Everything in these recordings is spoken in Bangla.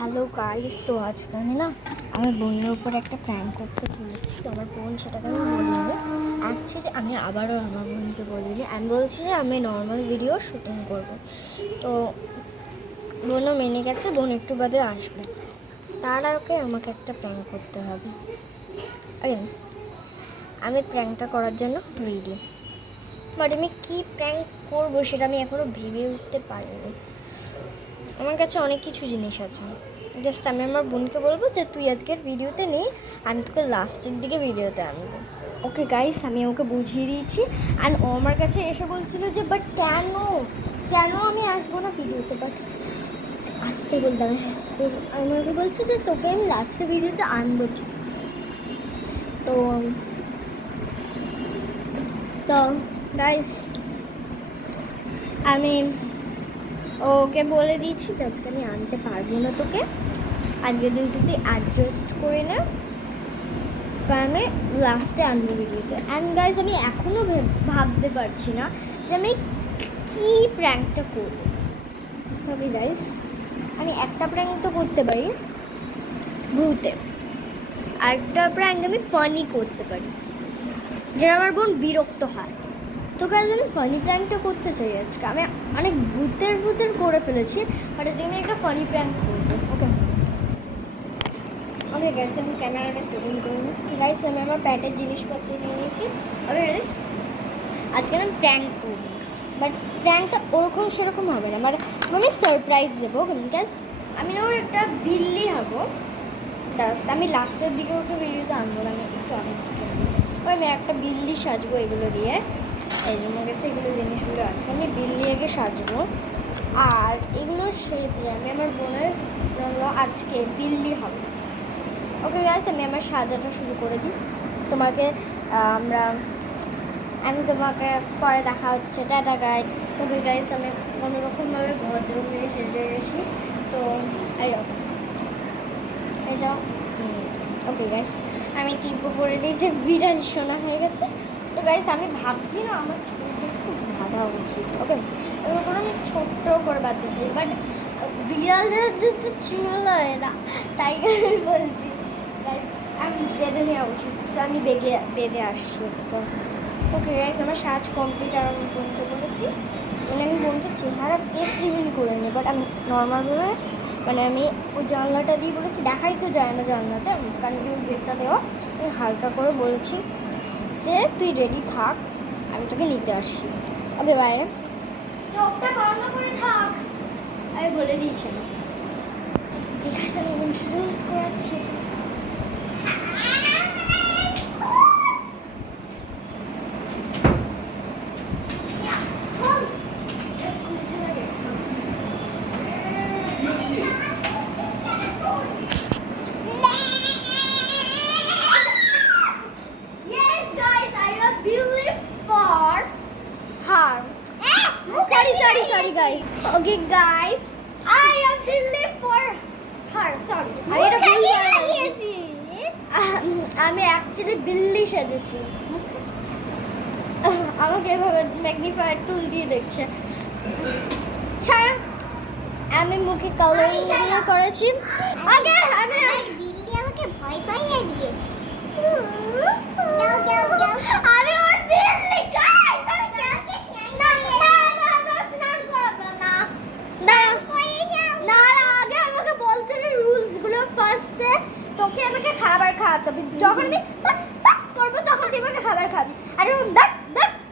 হ্যালো গাইস, তো আজকে আমি না আমার বোনের উপর একটা প্র্যাঙ্ক করতে চলেছি। তো আমার বোন সেটাকে আমি বলিনি। অ্যাকচুয়ালি আমি আবারও আমার বোনকে বলিনি, আমি বলছি যে আমি নর্মাল ভিডিও শুটিং করব। তো বোনও মেনে গেছে, বোন একটু বাদে আসবে। তার আগে আমাকে একটা প্র্যাঙ্ক করতে হবে। আমি প্র্যাঙ্কটা করার জন্য রেডি, বাট আমি কী প্র্যাঙ্ক করবো সেটা আমি এখনও ভেবে উঠতে পারিনি। আমার কাছে অনেক কিছু জিনিস আছে। জাস্ট আমি আমার বোনকে বলবো যে তুই আজকের ভিডিওতে নেই, আমি তোকে লাস্টের দিকে ভিডিওতে আনবো। ওকে গাইস, আমি ওকে বুঝিয়ে দিয়েছি। অ্যান্ড ও আমার কাছে এসে বলছিল যে বাট কেন কেন আমি আসবো না ভিডিওতে, বাট আসতে বলতাম। আমি ওকে বলছি যে তোকে আমি লাস্টের ভিডিওতে আনবো। ঠিক তো তো গাইস, আমি ওকে বলে দিয়েছি যে আজকে আমি আনতে পারবো না তোকে, আজকের দিনটা তুই অ্যাডজাস্ট করে নে, আমি লাস্টে আনবো ভিডিওতে। অ্যান্ড গাইজ, আমি এখনও ভাবতে পারছি না যে আমি কী প্র্যাঙ্কটা করবো। ওকে গাইজ, আমি একটা প্র্যাঙ্ক তো করতে পারি ভূতে, আরেকটা প্র্যাঙ্ক আমি ফানি করতে পারি, যেটা আমার বোন বিরক্ত হয়। তো গাইজ, আমি ফানি প্র্যাঙ্কটা করতে চাই আজকে। আমি অনেক ভূতের করে ফেলেছি, বাট আজকে আমি একটা ফানি প্র্যাঙ্ক করবো। ওকে গাইস, আমি ক্যামেরাটা সেটিং করে নিই। গাইস, আমি আমার প্যাটের জিনিসপত্র নিয়ে নিয়েছি। ওকে গাইস, আজকে আমি প্র্যাঙ্ক করব, বাট প্র্যাঙ্কটা ওরকম সেরকম হবে না, বাট আমি সারপ্রাইজ দেবো। গাইস, আমি না ওর একটা বিল্লি হবো। জাস্ট আমি লাস্টের দিকে ওকে ভিডিওতে আনবো না, আমি একটু আগের দিকে আনবো। আমি একটা বিল্লি সাজবো এগুলো দিয়ে। এই জন্য গেছে এগুলো জিনিসগুলো আছে, আমি বিল্লি আগে সাজবো। আর এগুলো সেজে আমি আমার বোনের জন্য আজকে বিল্লি হবে। ওকে গাইস, আমি আমার সাজাটা শুরু করে দিই। আমি তোমাকে পরে দেখা হচ্ছে, টাটা গাই। ওকে গাইস, আমি কোনোরকমভাবে ভদ্র মেয়ে সেজে গেছি। তো এই যাও। ওকে গাইস, আমি টিপও করে দিয়েছি, বিড়াল সোনা হয়ে গেছে। তো গাইস, আমি ভাবছি না আমার চুলটা একটু বাঁধা উচিত। ওকে, ওর উপর আমি ছোট্ট করে বাঁধতে চাই, বাট বিড়ালরা তো চুল হয় না, তাই বলছি আমি বেঁধে নেওয়া উচিত। আমি বেঁধে আসছি। ওকে গাইস, আমার সাজ কমপ্লিট। আর আমি বোনকে বলেছি, আমি বোনকে চেহারা ফেস রিভিল করে নিই, বাট আমি নর্মালভাবে আমি ওই জানলাটা দিয়ে বলেছি, দেখাই তো যায় না জানলাতে, কারণ গেটটা দেওয়া। আমি হালকা করে বলেছি যে তুই রেডি থাক, আমি তোকে নিতে আসছি। ওকে, বাইরে চোখটা বন্ধ করে থাক, আমি বলে দিয়েছি। ঠিক আছে, আমি ইন্ট্রোডিউস করাচ্ছি। Sorry guys. Okay guys, I am believe for her. Sorry. আমি অ্যাকচুয়ালি বিল্লি সেজেছি। আমাকে এভাবে ম্যাগনিফায়ার টুল দিয়ে দেখছে। ছাড়, আমি মুখে কালারিং দিয়ে করেছি। আগে আমি বিল্লি আমাকে ভয় পাইয়ে দিয়েছে। আরে ওর বিল্লি গাইস, তোকে আমাকে খাবার খাওয়াতে হবে। যখন আমি করবো তখন তুই আমাকে খাবার খাবি, আর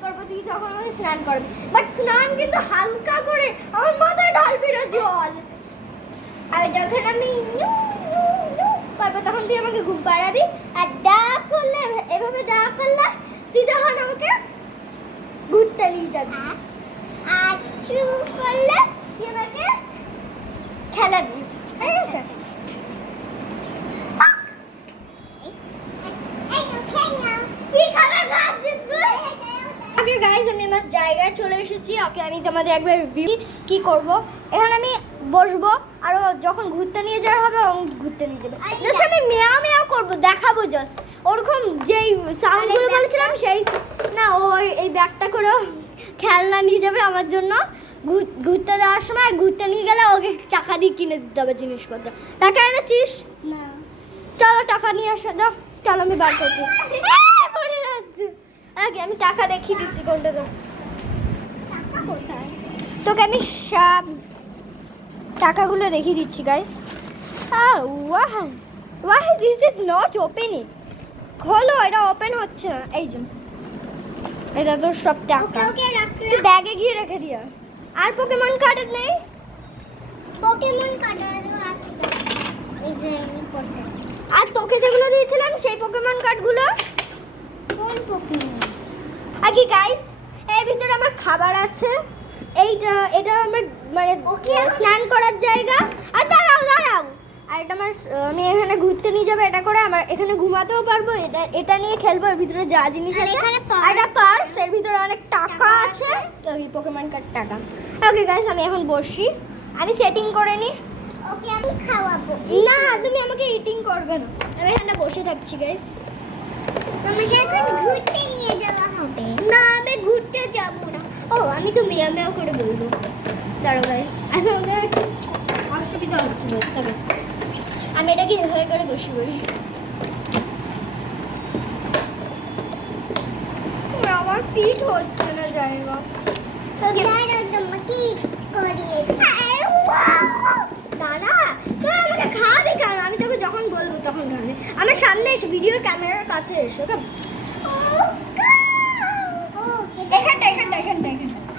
করবো তুই তখন আমাকে স্নান করবি, বাট স্নান কিন্তু হালকা করে, আমার মাথায় ঢালবি না জল। আর যখন আমি করবো তখন তুই আমাকে ঘুম পাড়াবি, আর ডাক করলে এভাবে ডাক করলে তুই তখন আমাকে ঘুরতে নিয়ে যাবি, আর চুপ করলে তুই আমাকে খেলাবি। ঠিক আছে? আমি আমার জায়গায় চলে এসেছি। ওকে, আমি তোমাদের একবার রিভিউ কি করব। এখানে আমি বসবো, আর যখন ঘুরতে নিয়ে যাওয়া হবে ঘুরতে নিয়ে যাবে। জাস্ট আমি মেয়াও মেয়াও করবো, দেখাবো জাস্ট ওরকম যেই সাউন্ডগুলো বলেছিলাম সেই না। ও এই ব্যাগটা করে খেলনা নিয়ে যাবে আমার জন্য, ঘুরতে যাওয়ার সময় ঘুরতে নিয়ে গেলে ওকে টাকা দিয়ে কিনে দিতে হবে জিনিসপত্র। টাকা এনেছিস? না চলো টাকা নিয়ে আসো, যাও চলো আমি বার করছি। পড়ে যাচ্ছে। আগে আমি টাকা দেখিয়ে দিচ্ছি কোনটা তো। টাকা কোথায়? তোকে আমি সব টাকাগুলো দেখিয়ে দিচ্ছি guys. Wow this is not opening. খোলো, এটা ওপেন হচ্ছে না। এই যে এটা তো সব ওকে টাকা। ওকে রাখ তুই ব্যাগে গিয়ে রেখে দিয়া। আর পোকেমন কার্ড নেই? পোকেমন কার্ডও আছে এই যে পড়তে। আর তোকে যেগুলো দিয়েছিলাম সেই পোকেমন কার্ডগুলো। কোন পোকেমন? আগে গাইস এর ভিতরে আমার খাবার আছে। এটা আমার মানে স্নান করার জায়গা। আর দাঁড়াও। আর এটা আমার আমি এখানে ঘুরতে নিয়ে যাবো, এটা করে আমার এখানে ঘুমাতেও পারবো। এটা নিয়ে খেলবো। এর ভিতরে যা জিনিস আর আছে, এখানে আর এটা পার্স, এর ভিতরে অনেক টাকা আছে। ওই পোকেমন কার্ড টাকা। ওকে গাইস আমি এখন বসি, আমি সেটিং করে নিই। ওকে আমি খাওয়াবো। না তুমি আমাকে ইটিং করবে না, আমি এখানে বসে থাকছি গাইস। তোমাকে এখন ঘুরতে নিয়ে যাওয়া হবে। না আমি ঘুরতে যাবো না। ও আমি তো মেয়া মেয়া করে বলবো। দাঁড়ো গাইস, আমাদের অসুবিধা হচ্ছিল। তবে আমি এটাকে এভাবে করে বসে বলি। আমার ফিট হচ্ছে না জায়গা। দাঁড়াও তোমাকে করিয়ে দিই। দাঁড়া, তুই আমাকে খাওয়াবি কেন? আমি তোকে যখন বলবো তখন খাওয়াবি। আমার সামনে এসে ভিডিওর ক্যামেরার কাছে এসো। ও এখানটা।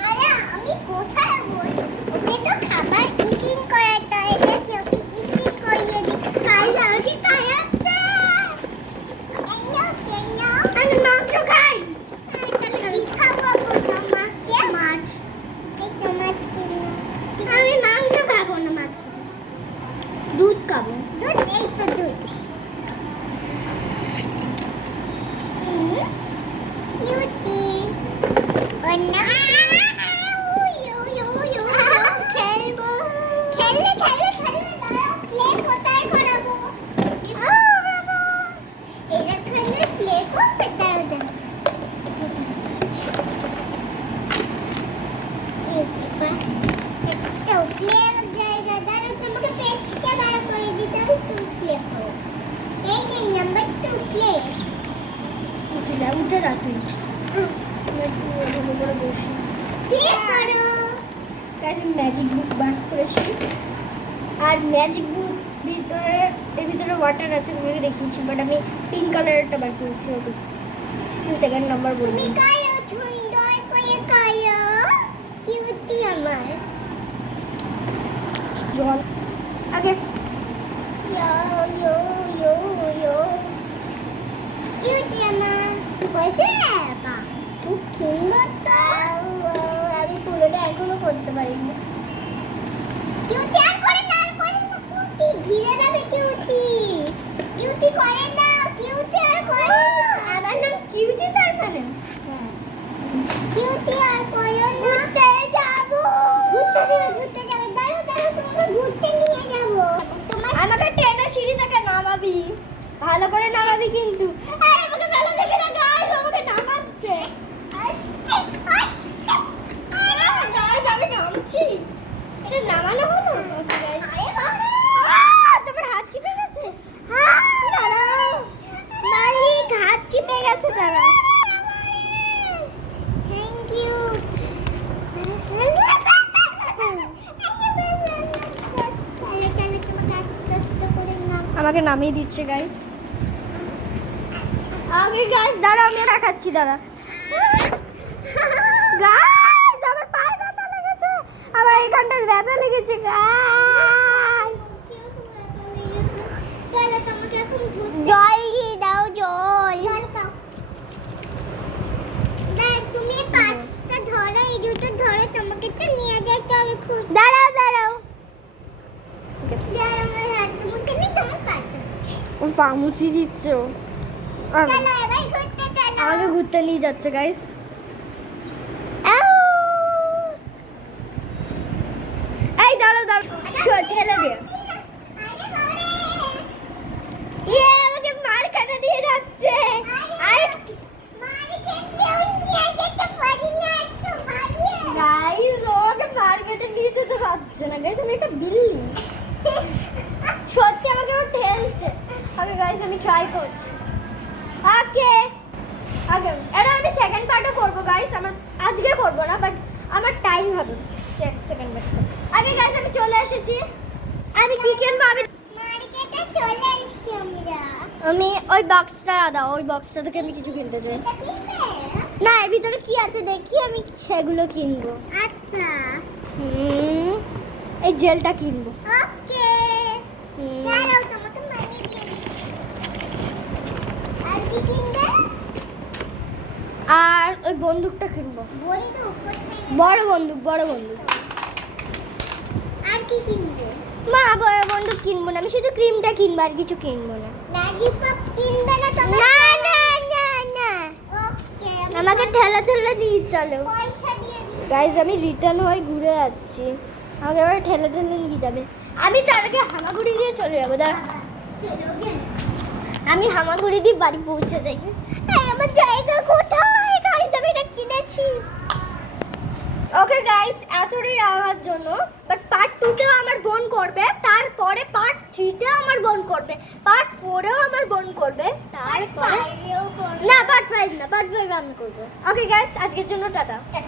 আরে আমি কোথায় বলি? ওকে তো খাবার ইটিং করাতে হয়। এটা কি ওকে ইটিং করিয়ে দিই? খাই যাও কি খাই যাচ্ছে? আমি মাংস খাই। তাহলে কি খাওয়াবো তোমাকে? মাছ। এই তোমাকে আমি মাংস খাবো না, মাছ খাবো। দুধ খাবো। দুধ, এই তো দুধ। কিউটি ওর নাম খেলবো। খেললে দাঁড়াও, প্লে কোথায় করাবো? এখানে প্লে করবে, দাঁড়াও। তো প্লে জায়গা, দাঁড়াও তোমাকে পেজটা বার করে দিতে হবে, তুমি প্লে করো। এই যে নাম্বার 2 প্লে। উঠে যা তুই। বসি প্লে করো। ম্যাজিক বুক বার করেছি। আর ম্যাজিক বুক এর ভিতরে ওয়াটার আছে, তোমাকে দেখিয়েছি। বাট আমি পিঙ্ক কালারটা বার করেছি। ওকে সেকেন্ড নাম্বার তুমি বলছি। কায়ো সুন্দর করে কায়ো। কিউটি আমার। জল আগে। কিউটি আমার। হয়েছে? বাহ, খুব সুন্দর তো। আমি পুরোটা এখনো করতে পারিনি। কিউটি আর করে না, কিউটি ভিড়ে যাবে। কিউটি করে না, কিউটি আর করে না। আমার নাম কিউটি তার মানে? কিউটি আর করে না। ঘুরতে যাবো। ঘুরতে যাবে। দাঁড়াও তোমাকে ঘুরতে নিয়ে যাবো। তোমার আমাকে টেনে সিঁড়ি থেকে নামাবি, ভালো করে নামাবি কিন্তু। এই আমাকে ফেলে দেখে না গাইস, আমাকে নামাচ্ছে। গাইস আমি নামছি। এটা নামানো হলো? Okay guys. তোমার হাত চিপে গেছে। দাঁড়াও, মালিক হাত চিপে গেছে। দাঁড়া। Thank you. তোমাকে আস্তে আস্তে করে নাম। আমাকে নামিয়ে দিচ্ছে গাইস। আগে গাইস দাঁড়া, আমি দেখাচ্ছি। দাঁড়া গাইস, আমার পায়ে ব্যথা লেগেছে। আমার এখানটায় ব্যথা লেগেছে গাইস। চলো তোমাকে এখন জল দিয়ে দাও, জল। তুমি পাঁচটা ধরো, এই দুটো ধরো, তোমাকে তো নিয়ে যেতে হবে খুব। দাঁড়াও। আমার হাত তোমাকে নিয়ে তোমার পাতে। ও পা মুছি দিচ্ছে। চলো এবার ঘুরতে চলো। আমাকে ঘুরতে নিয়ে যাচ্ছে গাইস। এই দাঁড়াও, ঠেলে দে। আমাকে মার কাটা দিয়ে যাচ্ছে। গাইস ওকে মার গাইস আমি ট্রাই করছি। ওকে ওকে, এটা আমি সেকেন্ড পার্টও করবো গাইস। আমার আজকে করবো না, বাট আমার টাইম হবে সেকেন্ড পার্ট। আগে গাইস আমি চলে এসেছি। আমি কি কিনবো? মার্কেটে চলে এসেছি আমরা। আমি ওই বক্সটা দাও, ওই বক্সটা থেকে আমি কিছু কিনতে চাই। এটা কিনবে? না, এর ভিতরে কি আছে দেখি, আমি সেগুলো কিনবো। আচ্ছা এই জেলটা কিনবো। ওকে, দাঁড়াও তোমাকে মানি দিয়ে দিচ্ছি। আর কি কিনবে? আর ওই বন্দুকটা কিনবো, বন্দুক কোথায়? বড় বন্দুক, বড় বন্দুক। আর কি কিনবে? মা, বড় বন্দুক কিনবো না, আমি শুধু ক্রিমটা কিনবো, আর কিছু কিনবো না। ম্যাগি পপ কিনবে না তুমি? না না না না, ওকে, আমাকে ঠেলা ঠেলা দিয়ে চলো। পয়সা দিয়ে দিই। গাইজ আমি রিটার্ন হয়ে ঘুরে যাচ্ছি, আমাকে এবার ঠেলে ঠেলে নিয়ে যাবে। আমি তার আগে হামাগুড়ি দিয়ে চলে যাবো। চলো গে। আমি হামাগুড়ি দিয়ে বাড়ি পৌঁছে যাই। এই আমার জায়গা কোথায়? গাইজ আমি এটা কিনেছি। ওকে গাইজ, এতটাই আমার জন্য। বাট পার্ট 2তেও আমার বোন করবে, তারপরে পার্ট 3তেও আমার বোন করবে, পার্ট 4এও আমার বোন করবে, তারপরে বাইরেও করবে। না পার্ট 5 না, পার্ট 5 আমি করবো। ওকে গাইজ, আজকের জন্য টাটা। টাটা।